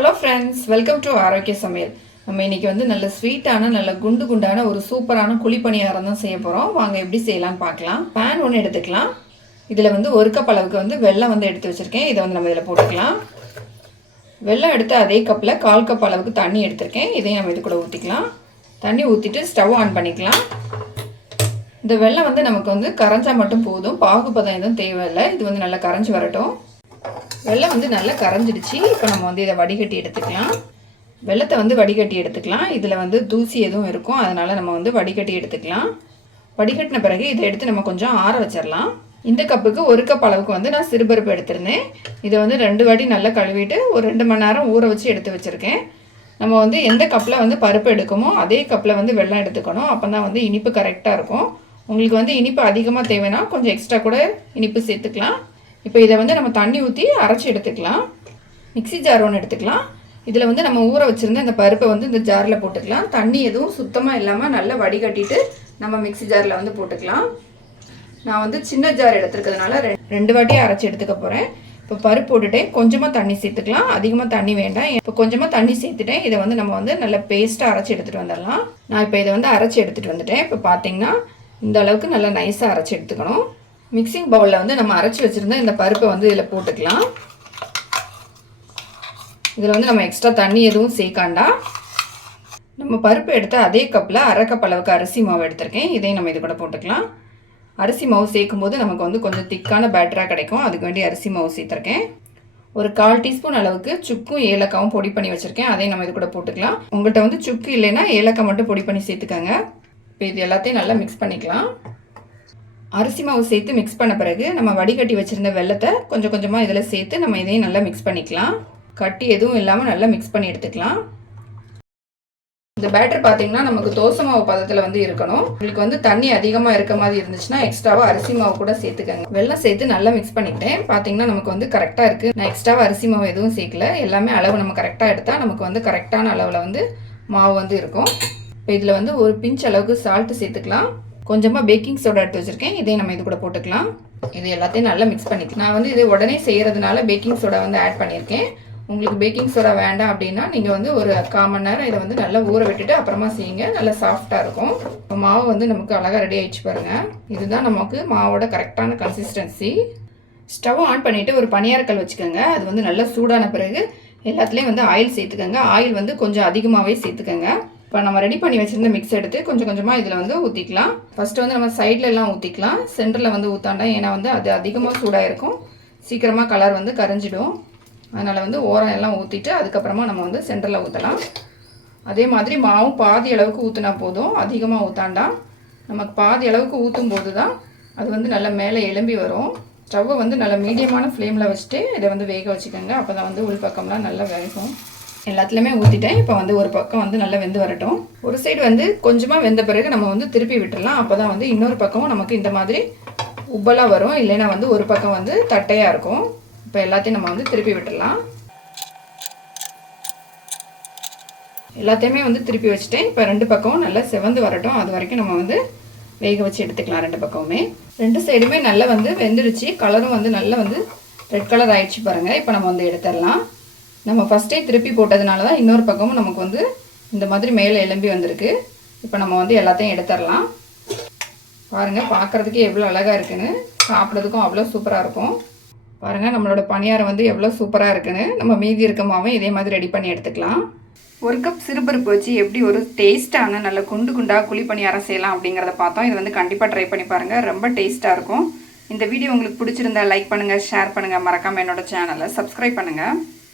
Hello friends welcome to ஆரோக்கிய சமையல். நம்ம இன்னைக்கு வந்து நல்ல ஸ்வீட்டான நல்ல குண்டு குண்டான ஒரு சூப்பரான குழிப்பணியாரம் தான் செய்ய போகிறோம் வாங்க எப்படி செய்யலாம்னு பார்க்கலாம். பேன் ஒன்று எடுத்துக்கலாம். இதில் வந்து ஒரு கப் அளவுக்கு வந்து வெள்ளம் வந்து எடுத்து வச்சுருக்கேன். இதை வந்து நம்ம இதில் போட்டுக்கலாம். வெள்ளம் எடுத்து அதே கப்பில் கால் கப் அளவுக்கு தண்ணி எடுத்திருக்கேன். இதையும் நம்ம இது கூட ஊற்றிக்கலாம் தண்ணி ஊற்றிட்டு ஸ்டவ் ஆன் பண்ணிக்கலாம். இந்த வெள்ளம் வந்து நமக்கு வந்து கரைஞ்சா மட்டும் போதும். பாகுபதம் எதுவும் தேவையில்லை. இது வந்து நல்லா கரைஞ்சி வரட்டும். வெள்ளம் வந்து நல்லா கரைஞ்சிடுச்சு. இப்போ நம்ம வந்து இதை வடிகட்டி எடுத்துக்கலாம். வெள்ளத்தை வந்து வடிகட்டி எடுத்துக்கலாம். இதில் வந்து தூசி எதுவும் இருக்கும். அதனால் நம்ம வந்து வடிகட்டி எடுத்துக்கலாம். வடிகட்டின பிறகு இதை எடுத்து நம்ம கொஞ்சம் ஆற வச்சிடலாம். இந்த கப்புக்கு ஒரு கப் அளவுக்கு வந்து நான் சிறுபருப்பு எடுத்திருந்தேன். இதை வந்து ரெண்டு வாட்டி நல்லா கழுவிட்டு ஒரு ரெண்டு மணி நேரம் ஊற வச்சு எடுத்து வச்சுருக்கேன். நம்ம வந்து எந்த கப்பில் வந்து பருப்பு எடுக்குமோ அதே கப்பில் வந்து வெள்ளம் எடுத்துக்கணும். அப்போ தான் வந்து இனிப்பு கரெக்டாக இருக்கும். உங்களுக்கு வந்து இனிப்பு அதிகமாக தேவைன்னா கொஞ்சம் எக்ஸ்ட்ரா கூட இனிப்பு சேர்த்துக்கலாம். இப்போ இதை வந்து நம்ம தண்ணி ஊற்றி அரைச்சி எடுத்துக்கலாம். மிக்ஸி ஜார் ஒன்று எடுத்துக்கலாம். இதில் வந்து நம்ம ஊற வச்சுருந்த இந்த பருப்பை வந்து இந்த ஜாரில் போட்டுக்கலாம். தண்ணி எதுவும் சுத்தமாக இல்லாமல் நல்லா வடிகட்டிட்டு நம்ம மிக்ஸி ஜாரில் வந்து போட்டுக்கலாம். நான் வந்து சின்ன ஜார் எடுத்துருக்கிறதுனால ரெ- ரெண்டு வாட்டியும் அரைச்சி எடுத்துக்க போகிறேன் இப்போ பருப்பு போட்டுட்டேன். கொஞ்சமாக தண்ணி சேர்த்துக்கலாம். அதிகமாக தண்ணி வேண்டாம். இப்போ கொஞ்சமாக தண்ணி சேர்த்துட்டேன். இதை வந்து நம்ம வந்து நல்ல பேஸ்ட்டாக அரைச்சி எடுத்துகிட்டு வந்துடலாம். நான் இப்போ இதை வந்து அரைச்சி எடுத்துகிட்டு வந்துட்டேன். இப்போ பார்த்தீங்கன்னா இந்த அளவுக்கு நல்லா நைஸாக அரைச்சி எடுத்துக்கணும். மிக்சிங் பவுலில் வந்து நம்ம அரைச்சி வச்சுருந்த இந்த பருப்பை வந்து இதில் போட்டுக்கலாம். இதில் வந்து நம்ம எக்ஸ்ட்ரா தண்ணி எதுவும் சேர்க்காண்டா. நம்ம பருப்பு எடுத்த அதே கப்பில் அரை கப் அளவுக்கு அரிசி மாவு எடுத்திருக்கேன். இதையும் நம்ம இது கூட போட்டுக்கலாம். அரிசி மாவு சேர்க்கும் போது நமக்கு வந்து கொஞ்சம் திக்கான பேட்டராக கிடைக்கும். அதுக்கு வேண்டி அரிசி மாவு சேர்த்துருக்கேன். ஒரு கால் டீஸ்பூன் அளவுக்கு சுக்கும் ஏலக்காவும் பொடி பண்ணி வச்சுருக்கேன். அதையும் நம்ம இது கூட போட்டுக்கலாம். உங்கள்கிட்ட வந்து சுக்கு இல்லைன்னா ஏலக்காய் மட்டும் பொடி பண்ணி சேர்த்துக்கோங்க. இப்போ இது எல்லாத்தையும் நல்லா மிக்ஸ் பண்ணிக்கலாம். அரிசி மாவு சேர்த்து மிக்ஸ் பண்ண பிறகு நம்ம வடிகட்டி வச்சுருந்த வெள்ளத்தை கொஞ்சம் கொஞ்சமாக இதில் சேர்த்து நம்ம இதையும் நல்லா மிக்ஸ் பண்ணிக்கலாம். கட்டி எதுவும் இல்லாமல் நல்லா மிக்ஸ் பண்ணி எடுத்துக்கலாம். இந்த பேட்டர் பார்த்தீங்கன்னா நமக்கு தோசை மாவு பதத்தில் வந்து இருக்கணும். உங்களுக்கு வந்து தண்ணி அதிகமாக இருக்க மாதிரி இருந்துச்சுன்னா எக்ஸ்ட்ராவாக அரிசி மாவு கூட சேர்த்துக்கங்க. வெள்ளம் சேர்த்து நல்லா மிக்ஸ் பண்ணிக்கிட்டேன். பார்த்தீங்கன்னா நமக்கு வந்து கரெக்டாக இருக்குது நான் எக்ஸ்ட்ராவாக அரிசி மாவு எதுவும் சேர்க்கல. எல்லாமே அளவு நம்ம கரெக்டாக எடுத்தால் நமக்கு வந்து கரெக்டான அளவில் வந்து மாவு வந்து இருக்கும். இப்போ இதில் வந்து ஒரு பிஞ்ச் அளவுக்கு சால்ட்டு சேர்த்துக்கலாம். கொஞ்சமாக பேக்கிங் சோடா எடுத்து வச்சுருக்கேன். இதையும் நம்ம இது கூட போட்டுக்கலாம். இது எல்லாத்தையும் நல்லா மிக்ஸ் பண்ணிக்கலாம். நான் வந்து இது உடனே செய்கிறதுனால பேக்கிங் சோடா வந்து ஆட் பண்ணியிருக்கேன். உங்களுக்கு பேக்கிங் சோடா வேண்டாம் அப்படின்னா நீங்கள் வந்து ஒரு கால் மணி நேரம் இதை வந்து நல்லா ஊற விட்டுட்டு அப்புறமா செய்யுங்க. நல்லா சாஃப்டாக இருக்கும். இப்போ மாவு வந்து நமக்கு அழகாக ரெடி ஆயிடுச்சு பாருங்கள் இதுதான் நமக்கு மாவோட கரெக்டான கன்சிஸ்டன்சி ஸ்டவ் ஆன் பண்ணிவிட்டு ஒரு பணியாரக்கல் வச்சுக்கோங்க. அது வந்து நல்லா சூடான பிறகு எல்லாத்துலேயும் வந்து ஆயில் சேர்த்துக்கோங்க. ஆயில் வந்து கொஞ்சம் அதிகமாகவே சேர்த்துக்கோங்க. இப்போ நம்ம ரெடி பண்ணி வச்சிருந்த மிக்ஸ் எடுத்து கொஞ்சம் கொஞ்சமாக இதில் வந்து ஊற்றிக்கலாம் ஃபஸ்ட்டு வந்து நம்ம சைடில் எல்லாம் ஊற்றிக்கலாம் சென்டரில் வந்து ஊற்றாண்டா ஏன்னா வந்து அது அதிகமாக சூடாக இருக்கும் சீக்கிரமாக கலர் வந்து கரைஞ்சிடும். அதனால் வந்து ஓரம் எல்லாம் ஊற்றிட்டு அதுக்கப்புறமா நம்ம வந்து சென்டரில் ஊற்றலாம் அதே மாதிரி மாவும் பாதி அளவுக்கு ஊற்றினா போதும். அதிகமாக ஊற்றாண்டா நமக்கு பாதி அளவுக்கு ஊற்றும் போது தான் அது வந்து நல்லா மேலே எலும்பி வரும். ஸ்டவ்வை வந்து நல்லா மீடியமான ஃப்ளேமில் வச்சுட்டு இதை வந்து வேக வச்சுக்கோங்க. அப்போ தான் வந்து உள் பக்கம்லாம் நல்லா வேகும். எல்லாத்துலேயுமே ஊற்றிட்டேன் இப்போ வந்து ஒரு பக்கம் வந்து நல்லா வெந்து வரட்டும். ஒரு சைடு வந்து கொஞ்சமாக வெந்த பிறகு நம்ம வந்து திருப்பி விட்டுடலாம் அப்போ தான் வந்து இன்னொரு பக்கமும் நமக்கு இந்த மாதிரி உப்பலாக வரும். இல்லைன்னா வந்து ஒரு பக்கம் வந்து தட்டையாக இருக்கும். இப்போ எல்லாத்தையும் நம்ம வந்து திருப்பி விட்டுடலாம் எல்லாத்தையுமே வந்து திருப்பி வச்சுட்டேன். இப்போ ரெண்டு பக்கமும் நல்லா செவந்து வரட்டும். அது வரைக்கும் நம்ம வந்து வேக வச்சு எடுத்துக்கலாம் ரெண்டு பக்கமுமே. ரெண்டு சைடுமே நல்லா வந்து வெந்துடுச்சு. கலரும் வந்து நல்லா வந்து ரெட் கலர் ஆயிடுச்சு பாருங்கள் இப்போ நம்ம வந்து எடுத்துடலாம். நம்ம ஃபஸ்ட்டே திருப்பி போட்டதுனால தான் இன்னொரு பக்கமும் நமக்கு வந்து இந்த மாதிரி மேலே எலும்பி வந்திருக்கு. இப்போ நம்ம வந்து எல்லாத்தையும் எடுத்துடலாம். பாருங்கள் பார்க்குறதுக்கு எவ்வளோ அழகாக இருக்குன்னு. சாப்பிட்றதுக்கும் அவ்வளோ சூப்பராக இருக்கும். பாருங்கள் நம்மளோட பணியாரம் வந்து எவ்வளோ சூப்பராக இருக்குன்னு. நம்ம மீதி இருக்கமாவும் இதே மாதிரி ரெடி பண்ணி எடுத்துக்கலாம். ஒரு கப் சிறுபருப்பு வச்சு எப்படி ஒரு டேஸ்ட்டான நல்ல குண்டு குண்டாக குழி பணியாரம் செய்யலாம் அப்படிங்கிறத பார்த்தோம். இது வந்து கண்டிப்பாக ட்ரை பண்ணி பாருங்கள் ரொம்ப டேஸ்ட்டாக இருக்கும். இந்த வீடியோ உங்களுக்கு பிடிச்சிருந்தா லைக் பண்ணுங்கள் ஷேர் பண்ணுங்கள் மறக்காமல் என்னோட சேனலை சப்ஸ்கிரைப் பண்ணுங்கள்